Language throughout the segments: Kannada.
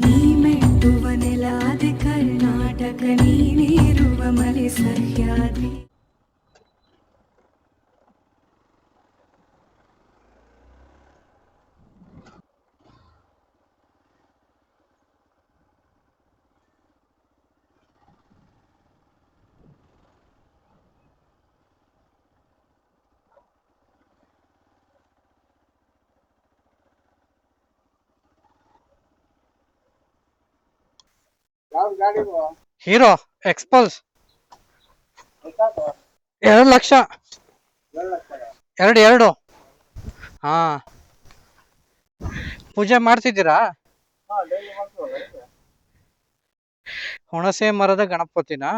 ನೀ ಮೆಟ್ಟುವ ನೆಲಾದೆ ಕರ್ನಾಟಕ ನೀನಿರುವ ಮಲೆ ಸಹ್ಯಾದ್ರಿ ಹೀರೋ ಎಕ್ಸ್ಪಲ್ಸ್ ಎರಡು ಲಕ್ಷ. ಎರಡು ಎರಡು ಹಾ. ಪೂಜೆ ಮಾಡ್ತಿದ್ದೀರಾ? ಹುಣಸೆ ಮರದ ಗಣಪತಿನಾ?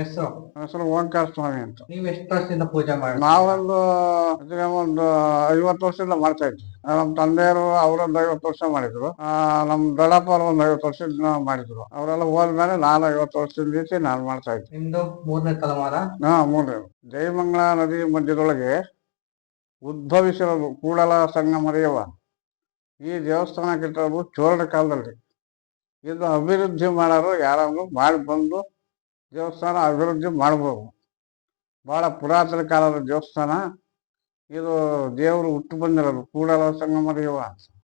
ನಿಮ್ಮ ಹೆಸರು ಹೆಸರು ಓಂಕಾರ ಸ್ವಾಮಿ ಅಂತ. ನೀವು ಎಷ್ಟು ವರ್ಷದಿಂದ ಪೂಜೆ ಮಾಡಿ ನಾವೊಂದು ಅಂದ್ರೆ ಒಂದು ಐವತ್ತು ವರ್ಷದಿಂದ ಮಾಡ್ತಾ ಇದ್ವಿ. ನಮ್ಮ ತಂದೆಯವರು ಅವರೊಂದು ಐವತ್ತು ವರ್ಷ ಮಾಡಿದ್ರು. ಆ, ನಮ್ಮ ದೊಡ್ಡಪ್ಪ ಅವರು ಒಂದು ಐವತ್ತು ವರ್ಷದಿಂದ ಮಾಡಿದ್ರು. ಅವರೆಲ್ಲ ಹೋದ್ಮೇಲೆ ನಾನು ಐವತ್ತು ವರ್ಷದಿಂದ ರೀತಿ ನಾನು ಮಾಡ್ತಾ ಇದ್ದೆ. ನಿಮ್ದು ಮೂರನೇ ತಲೆಮಾರ? ಹಾ ಮೂರನೇ. ಜಯಮಂಗಳ ನದಿ ಮಧ್ಯದೊಳಗೆ ಉದ್ಭವಿಸಿರೋದು ಕೂಡಲ ಸಂಗಮರಿಯವ ಈ ದೇವಸ್ಥಾನ ಕಟ್ಟಿರೋದು ಕಾಲದಲ್ಲಿ. ಇದು ಅಭಿವೃದ್ಧಿ ಮಾಡೋರು ಯಾರಾದ್ರೂ ಮಾಡಿ ಬಂದು ದೇವಸ್ಥಾನ ಅಭಿವೃದ್ಧಿ ಮಾಡ್ಬೋದು. ಭಾಳ ಪುರಾತನ ಕಾಲದ ದೇವಸ್ಥಾನ. ಇದು ದೇವರು ಹುಟ್ಟು ಬಂದಿರೋದು. ಕೂಡಲ ಸಂಗಮರಿಯವ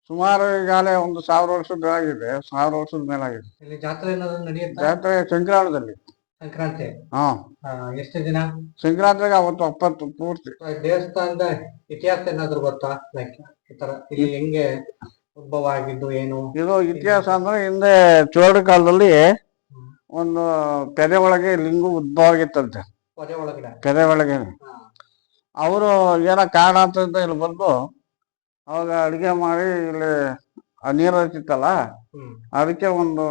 ಸುಮಾರು ಈಗಾಗಲೇ ಒಂದು ಸಾವಿರ ವರ್ಷದ ಆಗಿದೆ. ಸಾವಿರ ವರ್ಷದ ಮೇಲಾಗಿದೆ. ಇಲ್ಲಿ ಜಾತ್ರೆ ಏನಾದ್ರು ನಡೆಯುತ್ತಾ? ಜಾತ್ರೆ ಸಂಕ್ರಾಂತದಲ್ಲಿ ಸಂಕ್ರಾಂತಿ ಹಾ. ಎಷ್ಟು ದಿನ? ಸಂಕ್ರಾಂತಿಗೆ ಅವತ್ತು ಅಪ್ಪತ್ತು ಪೂರ್ತಿ. ದೇವಸ್ಥಾನದ ಇತಿಹಾಸ ಏನಾದ್ರು ಗೊತ್ತಾ? ಲೈಕ್ ಈ ತರ ಇಲ್ಲಿ ಹೆಂಗೆ ಉದ್ಭವ ಆಗಿದ್ದು ಏನು? ಇದು ಇತಿಹಾಸ ಅಂದ್ರೆ ಹಿಂದೆ ಚೋಳ ಕಾಲದಲ್ಲಿ ಒಂದು ಪೆದೆ ಒಳಗೆ ಲಿಂಗು ಉದ್ಭವ ಪೆದೆ ಒಳಗೆ. ಅವರು ಏನೋ ಕಾರಣ ಅಂತ ಇಲ್ಲಿ ಬಂದು ಅವಾಗ ಅಡಿಗೆ ಮಾಡಿ ಇಲ್ಲಿ ನೀರು ಹಚ್ಚಿತ್ತಲ್ಲ ಅದಕ್ಕೆ ಒಂದು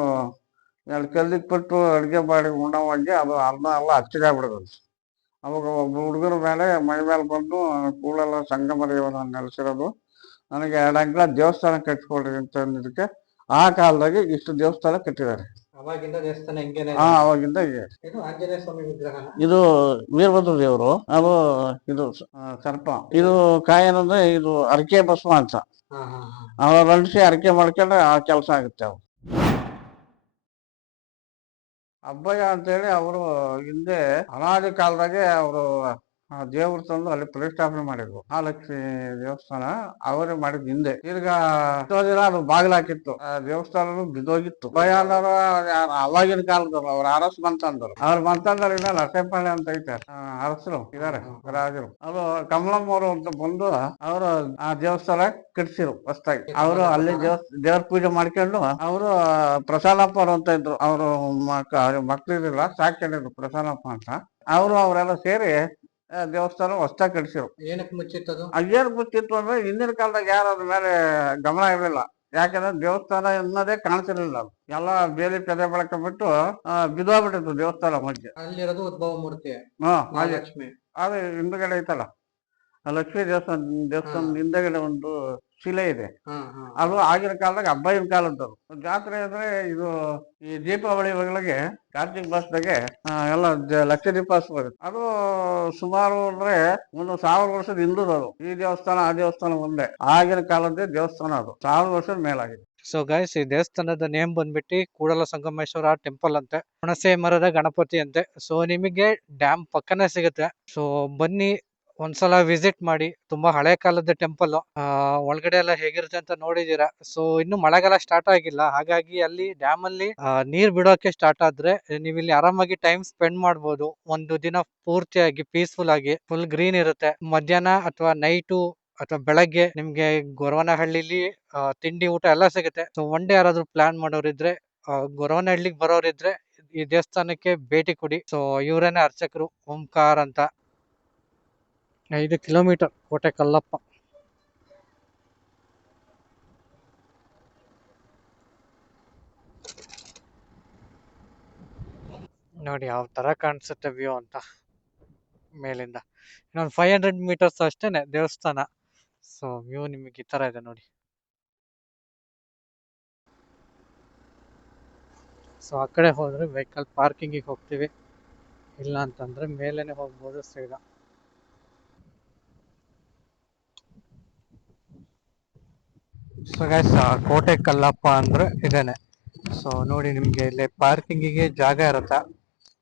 ಎರಡು ಕಲ್ಲಿಗೆ ಬಿಟ್ಟು ಅಡಿಗೆ ಮಾಡಿ ಉಣ್ಣವಾಗಿ ಅದು ಅನ್ನ ಎಲ್ಲ ಹಚ್ಚಿಗಾಗ್ಬಿಡೋದು ಅವಾಗ ಒಬ್ಬ ಹುಡುಗರ ಮೇಲೆ ಮೈ ಮೇಲೆ ಬಂದು ಕೂಳೆಲ್ಲ ಸಂಗಮದೇವನ ನೆಲೆಸಿರೋದು. ನನಗೆ ಎರಡು ಅಂಗ್ಲ ದೇವಸ್ಥಾನ ಕಟ್ಕೊಳ್ರಿ ಅಂತ ಅಂದಿದ್ದಕ್ಕೆ ಆ ಕಾಲದಾಗೆ ಇಷ್ಟು ದೇವಸ್ಥಾನ ಕಟ್ಟಿದ್ದಾರೆ. ಅವಾಗಿಂದ ದೇವಸ್ಥಾನ ಹೆಂಗೇನೆ ಆ ಅವಾಗಿಂದ ಇದೆ. ಇದು ಆಂಜನೇಯ ಸ್ವಾಮಿ ವಿಗ್ರಹನ ಇದು ವೀರಭದ್ರ ದೇವರು ಅದು ಇದು ಆ, ಸರ್ಪ. ಇದು ಕಾಯನಂದ್ರೆ ಇದು ಅರಕೆ ಭಸ್ಮ ಅಂತ ಹಾ ಹಾ ಹಾ. ಅವ್ರ ಅಂಟಿಸಿ ಅರಕೆ ಮಾಡ್ಕೊಂಡ್ರೆ ಆ ಕೆಲಸ ಆಗುತ್ತೆ ಅವ್ರು. ಅಬ್ಬಯ್ಯ ಅಂತೇಳಿ ಅವರು ಹಿಂದೆ ಅನಾದಿ ಕಾಲದಾಗೆ ಅವರು ದೇವ್ರ ತಂದು ಅಲ್ಲಿ ಪ್ರತಿಷ್ಠಾಪನೆ ಮಾಡಿದ್ರು. ಮಹಾಲಕ್ಷ್ಮಿ ದೇವಸ್ಥಾನ ಅವರೇ ಮಾಡಿದ್ ಹಿಂದೆ. ತಿರ್ಗಾ ದಿನ ಅದು ಬಾಗಿಲಾಕಿತ್ತು ಆ ದೇವಸ್ಥಾನ ಬಿದ್ದೋಗಿತ್ತು. ಭಯ ಅವಾಗಿನ ಕಾಲದವ್ರು ಅವ್ರ ಅರಸ್ ಮಂತಂದರು ಅವ್ರ ಇಲ್ಲ ನರಸಿಂಹಳ್ಳಿ ಅಂತ ಐತೆ. ಆ, ಅರಸರು ಇದಾರೆ ರಾಜರು. ಅದು ಕಮಲಮ್ಮ ಅವರು ಅಂತ ಬಂದು ಅವರು ಆ ದೇವಸ್ಥಾನ ಕಟ್ಸಿರು ಹೊಸ್ತಾಗಿ ಅವರು ಅಲ್ಲಿ ದೇವ ದೇವ್ರ ಪೂಜೆ ಮಾಡ್ಕೊಂಡು ಅವರು ಪ್ರಸಾದಪ್ಪ ಅವ್ರು ಅಂತ ಇದ್ರು. ಅವರು ಸಾಕ್ ಸಾಕೊಂಡಿದ್ರು ಪ್ರಸಾದಪ್ಪ ಅಂತ. ಅವರು ಅವರೆಲ್ಲ ಸೇರಿ ಆ, ದೇವಸ್ಥಾನ ಹೊಸ್ತಾಗಿ ಕಟ್ಸಿರು. ಏನಕ್ಕೆ ಮುಚ್ಚಿತ್ತದು ಅದೇನ್ ಗೊತ್ತಿತ್ತು ಅಂದ್ರೆ ಹಿಂದಿನ ಕಾಲದಾಗ ಯಾರು ಅದ್ರ ಮೇಲೆ ಗಮನ ಇರಲಿಲ್ಲ. ಯಾಕಂದ್ರೆ ದೇವಸ್ಥಾನ ಅನ್ನೋದೇ ಕಾಣಿಸಿರ್ಲಿಲ್ಲ ಎಲ್ಲ ಬೇಲಿ ಪೆದೆ ಬಿಟ್ಟು ಬಿದ್ದೋಗ್ಬಿಟ್ಟಿತ್ತು ದೇವಸ್ಥಾನ ಮಧ್ಯೆ. ಅಲ್ಲಿರೋದು ಉದ್ಭವ ಮೂರ್ತಿ. ಹಾ ಮಹಾಲಕ್ಷ್ಮಿ. ಅದು ಹಿಂದ್ಗಡೆ ಐತಲ್ಲ. ಆ ಲಕ್ಷ್ಮೀ ದೇವಸ್ಥಾನ ದೇವಸ್ಥಾನದ ಹಿಂದಗಡೆ ಒಂದು ಶಿಲೆ ಇದೆ. ಅದು ಆಗಿನ ಕಾಲದಾಗ ಹಬ್ಬಯಿನ ಕಾಲ ಅಂತ ಜಾತ್ರೆ ಅಂದ್ರೆ ಇದು ಈ ದೀಪಾವಳಿ ಒಳಗೆ ಕಾರ್ತಿಕ್ ಮಾಸದಾಗೆ ಎಲ್ಲ ಲಕ್ಷ ದೀಪ ಬರುತ್ತೆ. ಅದು ಸುಮಾರು ಅಂದ್ರೆ ಒಂದು ಸಾವಿರ ವರ್ಷದ ಹಿಂದೂದು ಈ ದೇವಸ್ಥಾನ ಆ ದೇವಸ್ಥಾನ ಒಂದೇ. ಆಗಿನ ಕಾಲದ ದೇವಸ್ಥಾನ ಅದು. ಸಾವಿರ ವರ್ಷದ ಮೇಲಾಗಿದೆ. ಸೊ ಗೈಸ್ ಈ ದೇವಸ್ಥಾನದ ನೇಮ್ ಬಂದ್ಬಿಟ್ಟು ಕೂಡಲ ಸಂಗಮೇಶ್ವರ ಟೆಂಪಲ್ ಅಂತೆ ಹುಣಸೆ ಮರದ ಗಣಪತಿ ಅಂತೆ. ಸೊ ನಿಮಗೆ ಡ್ಯಾಮ್ ಪಕ್ಕನೇ ಸಿಗುತ್ತೆ. ಸೊ ಬನ್ನಿ ಒಂದ್ಸಲ ವಿಸಿಟ್ ಮಾಡಿ, ತುಂಬಾ ಹಳೆ ಕಾಲದ ಟೆಂಪಲ್ ಒಳಗಡೆ ಎಲ್ಲ ಹೇಗಿರುತ್ತೆ ಅಂತ ನೋಡಿದೀರಾ. ಸೊ ಇನ್ನು ಮಳೆಗಾಲ ಸ್ಟಾರ್ಟ್ ಆಗಿಲ್ಲ. ಹಾಗಾಗಿ ಅಲ್ಲಿ ಡ್ಯಾಮ್ ಅಲ್ಲಿ ನೀರ್ ಬಿಡೋಕೆ ಸ್ಟಾರ್ಟ್ ಆದ್ರೆ ನೀವು ಇಲ್ಲಿ ಆರಾಮಾಗಿ ಟೈಮ್ ಸ್ಪೆಂಡ್ ಮಾಡಬಹುದು ಒಂದು ದಿನ ಪೂರ್ತಿಯಾಗಿ ಪೀಸ್ಫುಲ್ ಆಗಿ ಫುಲ್ ಗ್ರೀನ್ ಇರುತ್ತೆ. ಮಧ್ಯಾಹ್ನ ಅಥವಾ ನೈಟು ಅಥವಾ ಬೆಳಗ್ಗೆ ನಿಮ್ಗೆ ಗೊರವನಹಳ್ಳಿಲಿ ತಿಂಡಿ ಊಟ ಎಲ್ಲ ಸಿಗುತ್ತೆ. ಸೊ ಒನ್ ಡೇ ಯಾರಾದ್ರೂ ಪ್ಲಾನ್ ಮಾಡೋರಿದ್ರೆ ಗೊರವನಹಳ್ಳಿಗೆ ಬರೋರಿದ್ರೆ, ಈ ದೇವಸ್ಥಾನಕ್ಕೆ ಭೇಟಿ ಕೊಡಿ. ಸೊ ಇವರೇನೆ ಅರ್ಚಕರು, ಓಂಕಾರ ಅಂತ. ಐದು ಕಿಲೋಮೀಟರ್ ಕೋಟೆ ಕಲ್ಲಪ್ಪ ನೋಡಿ ಯಾವ ತರ ಕಾಣಿಸುತ್ತೆ ವ್ಯೂ ಅಂತ ಮೇಲಿಂದ. ಇನ್ನೊಂದು ಫೈವ್ ಹಂಡ್ರೆಡ್ ಮೀಟರ್ಸ್ ಅಷ್ಟೇನೆ ದೇವಸ್ಥಾನ. ಸೊ ವ್ಯೂ ನಿಮಗೆ ಈ ತರ ಇದೆ ನೋಡಿ. ಸೊ ಆ ಕಡೆ ಹೋದ್ರೆ ವೆಹಿಕಲ್ ಪಾರ್ಕಿಂಗಿಗೆ ಹೋಗ್ತೀವಿ. ಇಲ್ಲ ಅಂತಂದ್ರೆ ಮೇಲೇನೆ ಹೋಗ್ಬೋದು ಸೀದಾ. ಸೊ ಗೈಸ್ ಕೋಟೆ ಕಲ್ಲಪ್ಪ ಅಂದ್ರೆ ಇದೇನೆ. ಸೊ ನೋಡಿ ನಿಮಗೆ ಇಲ್ಲಿ ಪಾರ್ಕಿಂಗಿಗೆ ಜಾಗ ಇರುತ್ತೆ.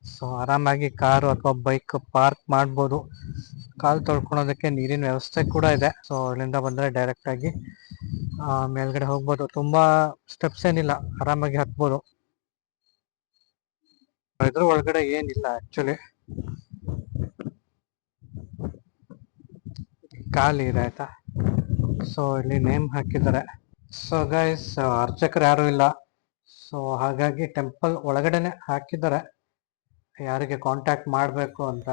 ಸೊ ಆರಾಮಾಗಿ ಕಾರು ಅಥವಾ ಬೈಕ್ ಪಾರ್ಕ್ ಮಾಡ್ಬೋದು. ಕಾಲು ತೊಳ್ಕೊಳೋದಕ್ಕೆ ನೀರಿನ ವ್ಯವಸ್ಥೆ ಕೂಡ ಇದೆ. ಸೊ ಇಲ್ಲಿಂದ ಬಂದರೆ ಡೈರೆಕ್ಟ್ ಆಗಿ ಆ, ಮೇಲ್ಗಡೆ ಹೋಗ್ಬೋದು. ತುಂಬಾ ಸ್ಟೆಪ್ಸ್ ಏನಿಲ್ಲ ಆರಾಮಾಗಿ ಹತ್ಬೋದು. ಇದ್ರ ಒಳಗಡೆ ಏನಿಲ್ಲ ಆಕ್ಚುಲಿ ಖಾಲಿ ಇದೆ ಆಯ್ತಾ? ಸೊ ಇಲ್ಲಿ ನೇಮ್ ಹಾಕಿದ್ದಾರೆ. ಸೊ ಗೈಸ್ ಅರ್ಚಕರು ಯಾರು ಇಲ್ಲ. ಸೊ ಹಾಗಾಗಿ ಟೆಂಪಲ್ ಒಳಗಡೆನೆ ಹಾಕಿದ್ದಾರೆ. ಯಾರಿಗೆ ಕಾಂಟ್ಯಾಕ್ಟ್ ಮಾಡಬೇಕು ಅಂತ.